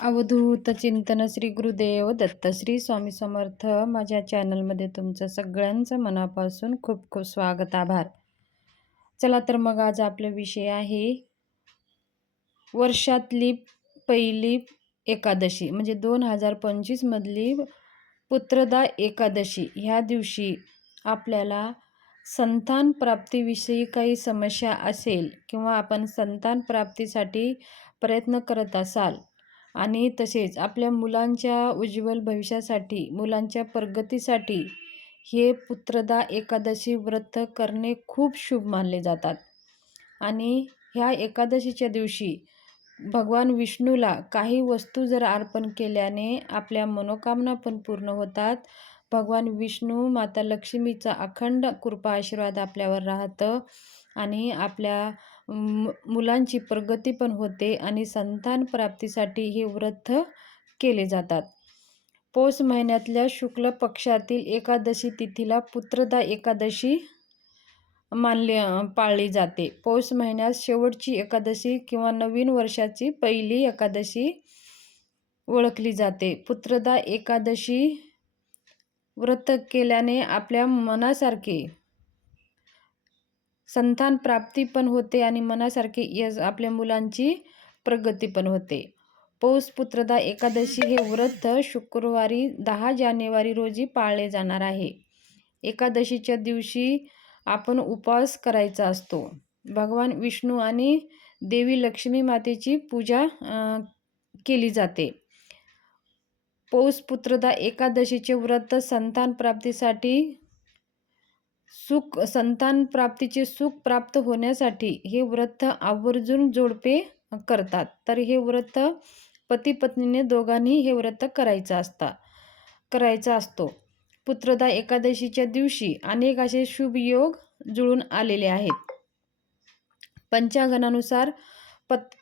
अवधूत चिंतन श्री गुरुदेव दत्त श्री स्वामी समर्थ. माझ्या चॅनलमध्ये तुमचं सगळ्यांचं मनापासून खूप खूप स्वागत, आभार. चला तर मग आज आपला विषय आहे वर्षातली पहिली एकादशी, म्हणजे 2025 मधली पुत्रदा एकादशी. ह्या दिवशी आपल्याला संतान प्राप्तीविषयी काही समस्या असेल किंवा आपण संतान प्राप्तीसाठी प्रयत्न करत असाल आणि तसेच आपल्या मुलांच्या उज्ज्वल भविष्यासाठी, मुलांच्या प्रगतीसाठी हे पुत्रदा एकादशी व्रत करणे खूप शुभ मानले जातात. आणि ह्या एकादशीच्या दिवशी भगवान विष्णूला काही वस्तू जर अर्पण केल्याने आपल्या मनोकामना पण पूर्ण होतात. भगवान विष्णू, माता लक्ष्मीचा अखंड कृपा आशीर्वाद आपल्यावर राहतं आणि आपल्या मुलांची प्रगती पण होते आणि संतान प्राप्तीसाठी हे व्रत केले जातात. पौष महिन्यातल्या शुक्ल पक्षातील एकादशी तिथीला पुत्रदा एकादशी पाळली जाते. पौष महिन्यात शेवटची एकादशी किंवा नवीन वर्षाची पहिली एकादशी ओळखली जाते. पुत्रदा एकादशी व्रत केल्याने आपल्या मनासारखे संतान प्राप्ती पण होते आणि मनासारखी आपल्या मुलांची प्रगती पण होते. पौष पुत्रदा एकादशी हे व्रत शुक्रवारी 10 जानेवारी रोजी पाळले जाणार आहे. एकादशीच्या दिवशी आपण उपवास करायचा असतो. भगवान विष्णू आणि देवी लक्ष्मी मातेची पूजा केली जाते. पौष पुत्रदा एकादशीचे व्रत संतान प्राप्तीचे सुख प्राप्त होण्यासाठी हे व्रत आवर्जून जोडपे करतात. तर हे व्रत पती पत्नीने दोघांनी हे व्रत करायचा असतो. पुत्रदा एकादशीच्या दिवशी अनेक असे शुभ योग जुळून आलेले आहेत. पंचांगानुसार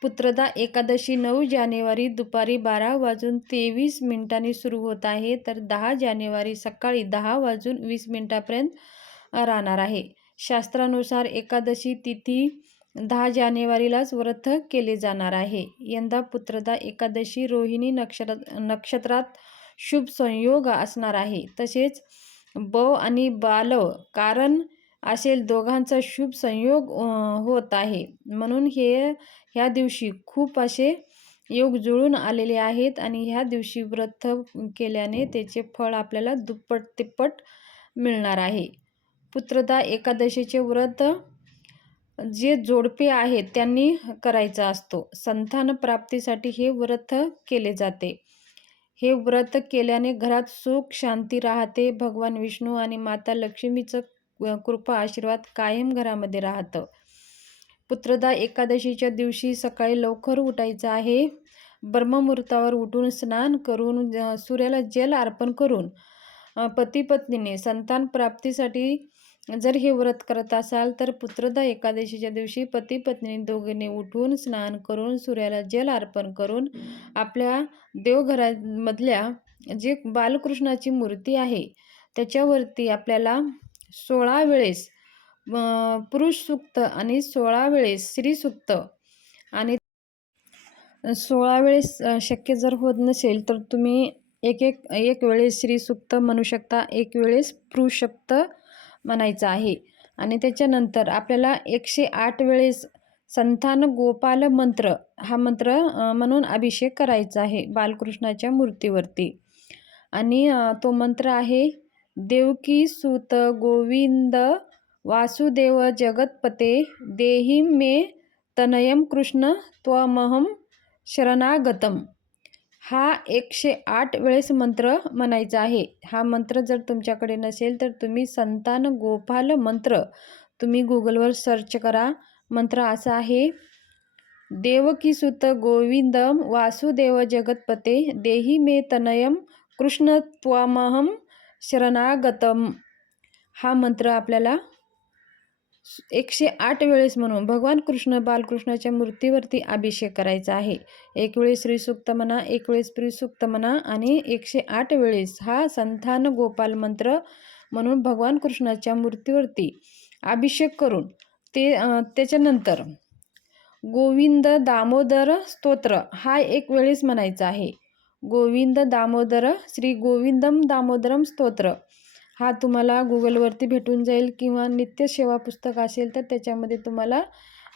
पुत्रदा एकादशी 9 जानेवारी दुपारी 12:23 सुरू होत आहे, तर 10 जानेवारी सकाळी 10:20 राहणार आहे. शास्त्रानुसार एकादशी तिथी 10 जानेवारीलाच व्रत केले जाणार आहे. यंदा पुत्रदा एकादशी रोहिणी नक्षत्रात शुभ संयोग असणार आहे. तसेच ब आणि बालव कारण असेल, दोघांचा शुभ संयोग होत आहे. म्हणून ह्या दिवशी खूप असे योग जुळून आलेले आहेत आणि ह्या दिवशी व्रत केल्याने त्याचे फळ आपल्याला दुप्पट तिप्पट मिळणार आहे. पुत्रदा एकादशीचे व्रत जे जोडपे आहेत त्यांनी करायचा असतो. संतान प्राप्तीसाठी हे व्रत केले जाते. हे व्रत केल्याने घरात सुख शांती राहते. भगवान विष्णू आणि माता लक्ष्मीचं कृपा आशीर्वाद कायम घरामध्ये राहतं. पुत्रदा एकादशीच्या दिवशी सकाळी लवकर उठायचं आहे. ब्रह्ममुहूर्तावर उठून स्नान करून सूर्याला जल अर्पण करून पती पत्नीने संतान प्राप्तीसाठी जर हे व्रत करत असाल तर पुत्रदा एकादशीच्या दिवशी पती पत्नी दोघींनी उठून स्नान करून सूर्याला जल अर्पण करून आपल्या देवघरामधल्या जे बालकृष्णाची मूर्ती आहे त्याच्यावरती आपल्याला 16 वेळेस पुरुष सूक्त आणि 16 वेळेस स्त्री सूक्त आणि 16 वेळेस शक्य जर होत नसेल तर तुम्ही एक वेळेस स्त्री सूक्त म्हणू शकता, एक वेळेस पुरुष सूक्त म्हणायचं आहे. आणि त्याच्यानंतर आपल्याला 108 वेळेस संतान गोपाल मंत्र हा मंत्र म्हणून अभिषेक करायचा आहे बालकृष्णाच्या मूर्तीवरती. आणि तो मंत्र आहे, देवकी सूत गोविंद वासुदेव जगतपते देहि मे तनयम कृष्ण त्वमहं शरणागतम. हा 108 वेळेस मंत्र म्हणायचा आहे. हा मंत्र जर तुमच्याकडे नसेल तर तुम्ही संतान गोपाल मंत्र तुम्ही गुगलवर सर्च करा. मंत्र असा आहे, देवकीसुत गोविंद वासुदेव जगतपते देहि मे तनयम कृष्ण त्वमहं शरणागतम. हा मंत्र आपल्याला 108 वेळेस म्हणून भगवान कृष्ण बालकृष्णाच्या मूर्तीवरती अभिषेक करायचा आहे. एक वेळेस श्री सूक्त म्हणा, एक वेळेस प्री सूक्त म्हणा आणि 108 वेळेस हा संतान गोपाल मंत्र म्हणून भगवान कृष्णाच्या मूर्तीवरती अभिषेक करून त्याच्यानंतर गोविंद दामोदर स्तोत्र हा एक वेळेस म्हणायचा आहे. गोविंद दामोदर श्री गोविंदम दामोदरम स्तोत्र हा तुम्हाला गुगलवरती भेटून जाईल किंवा नित्यसेवा पुस्तक असेल तर त्याच्यामध्ये तुम्हाला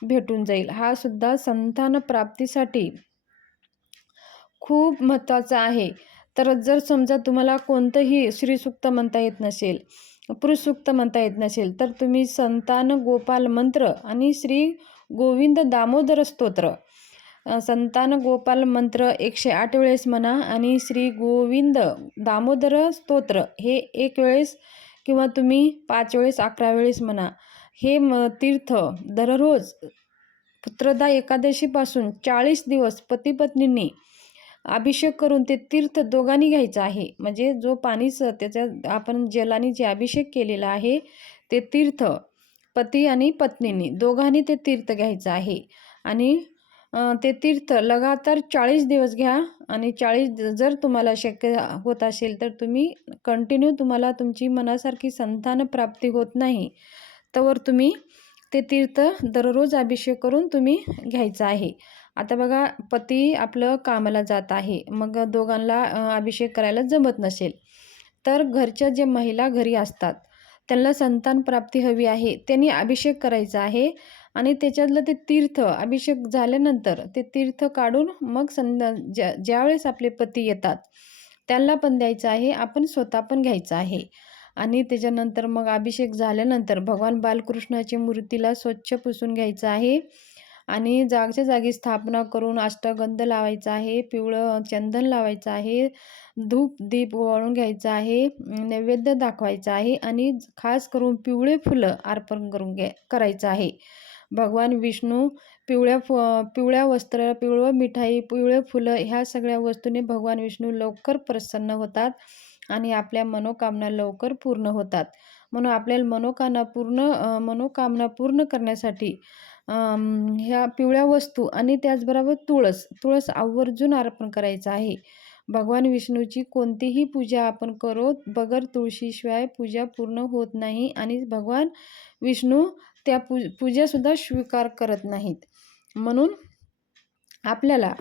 भेटून जाईल. हा सुद्धा संतान प्राप्तीसाठी खूप महत्त्वाचा आहे. तर जर समजा तुम्हाला कोणतंही श्रीसूक्त म्हणता येत नसेल, पुरुषसूक्त म्हणता येत नसेल, तर तुम्ही संतान गोपाल मंत्र आणि श्री गोविंद दामोदर स्तोत्र संतान गोपाल मंत्र 108 वेळेस म्हणा आणि श्री गोविंद दामोदर स्तोत्र हे 1 वेळेस किंवा तुम्ही 5 वेळेस 11 वेळेस म्हणा. हे तीर्थ दररोज पुत्रदा एकादशीपासून 40 दिवस पती पत्नींनी अभिषेक करून ते तीर्थ दोघांनी घ्यायचं आहे. म्हणजे जो पाणीचं त्याच्यात आपण जलाने जे अभिषेक केलेला आहे ते तीर्थ पती आणि पत्नींनी दोघांनी ते तीर्थ घ्यायचं आहे. आणि ते तीर्थ लगातार 40 दिवस घ्या आणि 40 जर तुम्हाला शक्य होत असेल तर तुम्ही कंटिन्यू तुम्हाला तुमची मनासारखी संतान प्राप्ती होत नाही तर तुम्ही ते तीर्थ दररोज अभिषेक करून तुम्ही घ्यायचं आहे. आता बघा पती आपलं कामाला जात आहे, मग दोघांना अभिषेक करायला जमत नसेल तर घरच्या जे महिला घरी असतात त्यांना संतान प्राप्ती हवी आहे, त्यांनी अभिषेक करायचा आहे आणि त्याच्यातलं ते तीर्थ अभिषेक झाल्यानंतर ते तीर्थ काढून मग ज्यावेळेस आपले पती येतात त्यांना पण द्यायचं आहे, आपण स्वतः पण घ्यायचं आहे. आणि त्याच्यानंतर मग अभिषेक झाल्यानंतर भगवान बालकृष्णाची मूर्तीला स्वच्छ पुसून घ्यायचं आहे आणि जागच्या जागी स्थापना करून अष्टगंध लावायचा आहे, पिवळं चंदन लावायचं आहे, धूप दीप ओवाळून घ्यायचं आहे, नैवेद्य दाखवायचा आहे आणि खास करून पिवळे फुलं अर्पण करायचं आहे. भगवान विष्णू पिवळ्या वस्त्र, पिवळं मिठाई, पिवळे फुलं ह्या सगळ्या वस्तूने भगवान विष्णू लवकर प्रसन्न होतात आणि आपल्या मनोकामना लवकर पूर्ण होतात. म्हणून आपल्याला मनोकामना पूर्ण करण्यासाठी ह्या पिवळ्या वस्तू आणि त्याचबरोबर तुळस आवर्जून अर्पण करायचं आहे. भगवान विष्णूची कोणतीही पूजा आपण करो बगर तुळशीशिवाय पूजा पूर्ण होत नाही आणि भगवान विष्णू त्या पूजासुद्धा स्वीकार करत नाहीत. म्हणून आपल्याला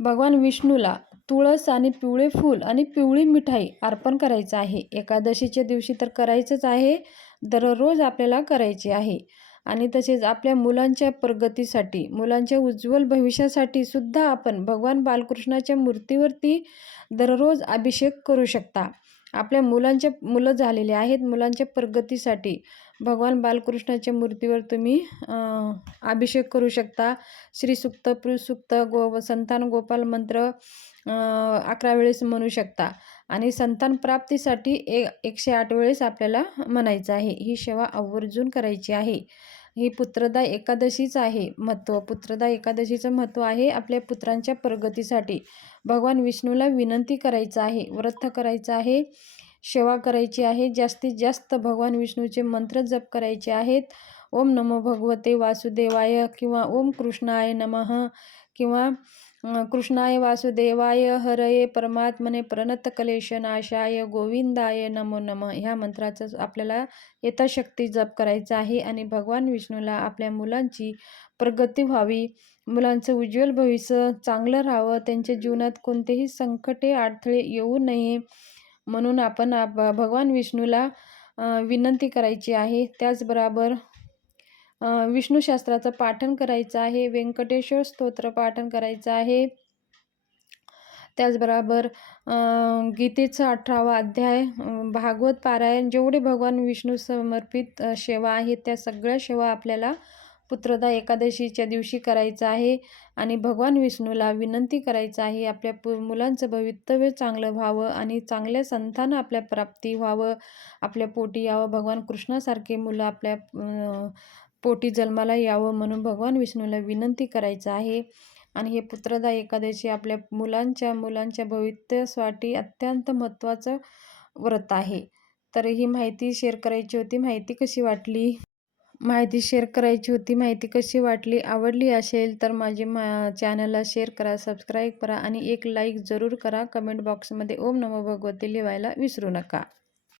भगवान विष्णूला तुळस आणि पिवळे फूल आणि पिवळी मिठाई अर्पण करायचं आहे. एकादशीच्या दिवशी तर करायचंच आहे, दररोज आपल्याला करायचे आहे. आणि तसेच आपल्या मुलांच्या प्रगतीसाठी, मुलांच्या उज्ज्वल भविष्यासाठी सुद्धा आपण भगवान बालकृष्णाच्या मूर्तीवरती दररोज अभिषेक करू शकता. आपल्या मुलं झालेले आहेत, मुलांच्या प्रगतीसाठी भगवान बालकृष्णाच्या मूर्तीवर तुम्ही अभिषेक करू शकता. श्रीसूक्त, पुरुषसूक्त, संतान गोपाल मंत्र 11 वेळेस म्हणू शकता आणि संतान प्राप्तीसाठी 108 वेळेस आपल्याला म्हणायचं आहे. ही सेवा आवर्जून करायची आहे. ही पुत्रदा एकादशीच आहे महत्त्व. पुत्रदा एकादशीचं महत्त्व आहे आपल्या पुत्रांच्या प्रगतीसाठी. भगवान विष्णूला विनंती करायचं आहे, व्रत करायचं आहे, सेवा करायची आहे. जास्तीत जास्त भगवान विष्णूचे मंत्र जप करायचे आहेत. ओम नमो भगवते वासुदेवाय किंवा ओम कृष्णाय नमः किंवा कृष्णाय वासुदेवाय हरये परमात्मने प्रणतक्लेशनाशाय गोविंदाय नमो नमः ह्या मंत्राचं आपल्याला यथाशक्ती जप करायचा आहे आणि भगवान विष्णूला आपल्या मुलांची प्रगती व्हावी, मुलांचं उज्ज्वल भविष्य चांगलं राहावं, त्यांच्या जीवनात कोणतेही संकटे अडथळे येऊ नये म्हणून आपण भगवान विष्णूला विनंती करायची आहे. त्याचबरोबर विष्णू शास्त्राचं पाठन करायचं आहे, व्यंकटेश्वर स्तोत्र पाठन करायचं आहे. त्याचबरोबर गीतेचा 18वा अध्याय, भागवत पारायण, जेवढे भगवान विष्णू समर्पित सेवा आहेत त्या सगळ्या सेवा आपल्याला पुत्रदा एकादशीच्या दिवशी करायचं आहे आणि भगवान विष्णूला विनंती करायचं आहे आपल्या मुलांचं भवितव्य चांगलं व्हावं आणि चांगल्या संतान आपल्या प्राप्ती व्हावं, आपल्या पोटी यावं, भगवान कृष्णासारखे मुलं आपल्या पोटी जन्माला यावं म्हणून भगवान विष्णूला विनंती करायचं आहे. आणि हे पुत्रदा एकादशी आपल्या मुलांच्या भविष्यासाठी अत्यंत महत्त्वाचं व्रत आहे. तर ही माहिती शेअर करायची होती. माहिती कशी वाटली, आवडली असेल तर माझे चॅनलला शेअर करा, सबस्क्राईब करा आणि एक लाईक जरूर करा. कमेंट बॉक्समध्ये ओम नमो भगवते लिहायला विसरू नका.